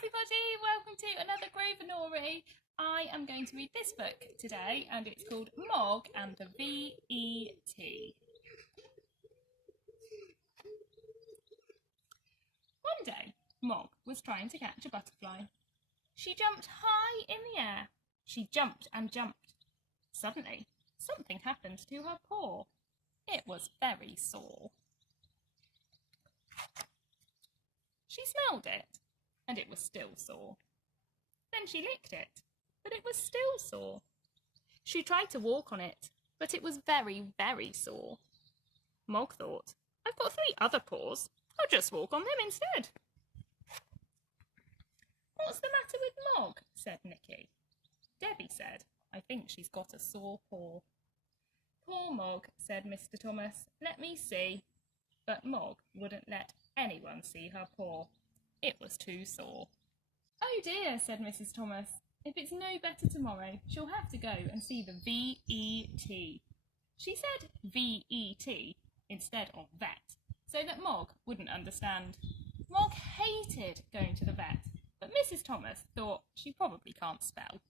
everybody, welcome to another Groveanory. I am going to read this book today and it's called Mog and the V.E.T. One day, Mog was trying to catch a butterfly. She jumped high in the air. She jumped and jumped. Suddenly, something happened to her paw. It was very sore. She smelled it, and it was still sore. Then she licked it, but it was still sore. She tried to walk on it, but it was very, very sore. Mog thought, I've got 3 other paws. I'll just walk on them instead. What's the matter with Mog? Said Nicky. Debbie said, I think she's got a sore paw. Poor Mog, said Mr. Thomas. Let me see. But Mog wouldn't let anyone see her paw. It was too sore. Oh dear, said Mrs. Thomas. If it's no better tomorrow, she'll have to go and see the V.E.T. She said V.E.T. instead of vet, so that Mog wouldn't understand. Mog hated going to the vet, but Mrs. Thomas thought she probably can't spell.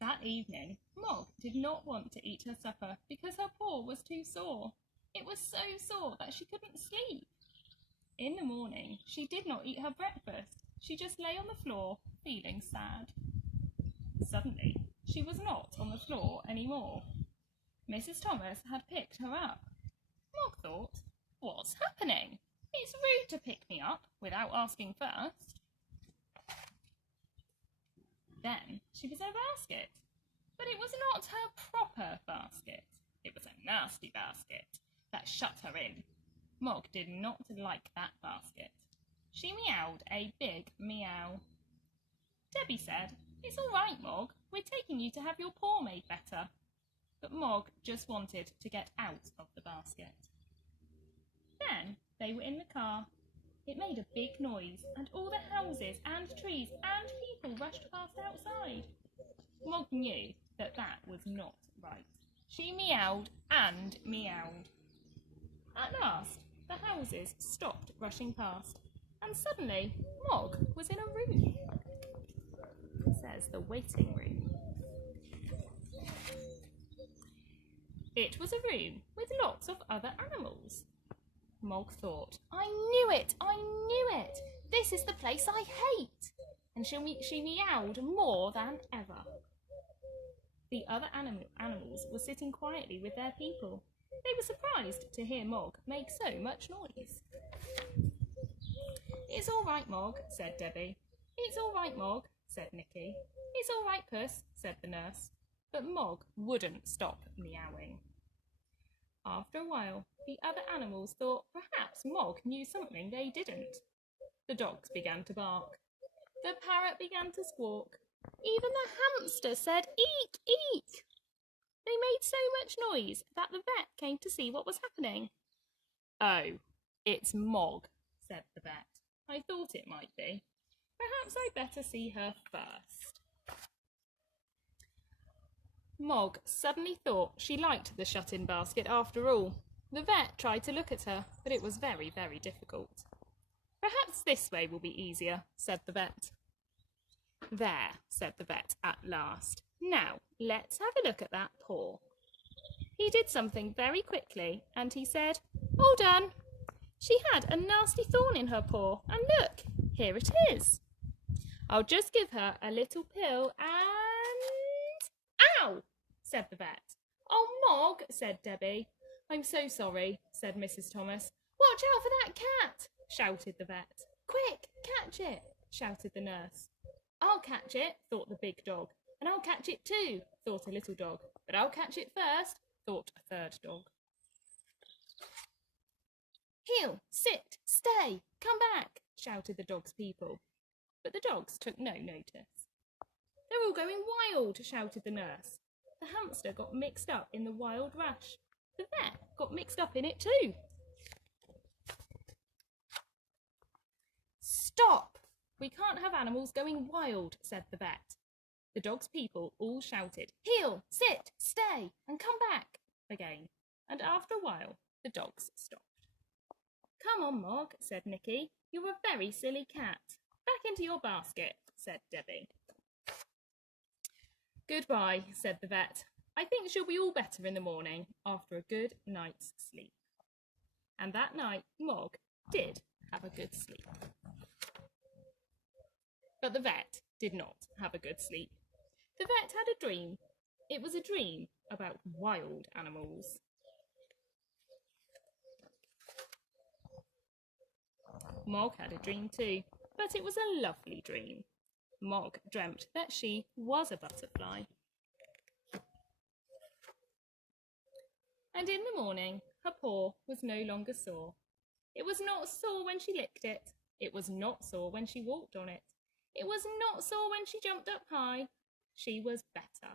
That evening, Mog did not want to eat her supper because her paw was too sore. It was so sore that she couldn't sleep. In the morning, she did not eat her breakfast. She just lay on the floor, feeling sad. Suddenly, she was not on the floor anymore. Mrs. Thomas had picked her up. Mog thought, what's happening? It's rude to pick me up without asking first. Then she was in a basket, but it was not her proper basket. It was a nasty basket that shut her in. Mog did not like that basket. She meowed a big meow. Debbie said, it's all right, Mog. We're taking you to have your paw made better. But Mog just wanted to get out of the basket. Then they were in the car. It made a big noise, and all the houses and trees and people rushed past outside. Mog knew that that was not right. She meowed and meowed. At last, the houses stopped rushing past, and suddenly Mog was in a room. It says the waiting room. It was a room with lots of other animals. Mog thought, I knew it, I knew it. This is the place I hate. And she meowed more than ever. The other animals were sitting quietly with their people. They were surprised to hear Mog make so much noise. It's all right, Mog, said Debbie. It's all right, Mog, said Nicky. It's all right, Puss, said the nurse. But Mog wouldn't stop meowing. After a while, the other animals thought perhaps Mog knew something they didn't. The dogs began to bark. The parrot began to squawk. Even the hamster said, eek, eek. They made so much noise that the vet came to see what was happening. Oh, it's Mog, said the vet. I thought it might be. Perhaps I'd better see her first. Mog suddenly thought she liked the shut-in basket after all. The vet tried to look at her, but it was very, very difficult. Perhaps this way will be easier, said the vet. There, said the vet at last. Now, let's have a look at that paw. He did something very quickly, and he said, all done. She had a nasty thorn in her paw, and look, here it is. I'll just give her a little pill and... Ow! Said the vet. Oh, Mog, said Debbie. I'm so sorry, said Mrs. Thomas. Watch out for that cat, shouted the vet. Quick, catch it, shouted the nurse. I'll catch it, thought the big dog. And I'll catch it too, thought a little dog. But I'll catch it first, thought a third dog. Heel, sit, stay, come back, shouted the dog's people. But the dogs took no notice. They're all going wild, shouted the nurse. The hamster got mixed up in the wild rush. The vet got mixed up in it too. Stop! We can't have animals going wild, said the vet. The dog's people all shouted, heel, sit, stay, and come back again. And after a while, the dogs stopped. Come on, Mog, said Nicky. You're a very silly cat. Back into your basket, said Debbie. Goodbye, said the vet. I think she'll be all better in the morning after a good night's sleep. And that night, Mog did have a good sleep. But the vet did not have a good sleep. The vet had a dream. It was a dream about wild animals. Mog had a dream too, but it was a lovely dream. Mog dreamt that she was a butterfly. And in the morning, her paw was no longer sore. It was not sore when she licked it. It was not sore when she walked on it. It was not sore when she jumped up high. She was better.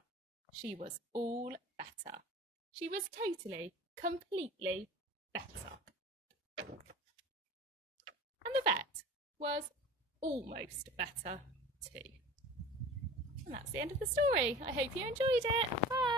She was all better. She was totally, completely better. And the vet was almost better too. And that's the end of the story. I hope you enjoyed it. Bye.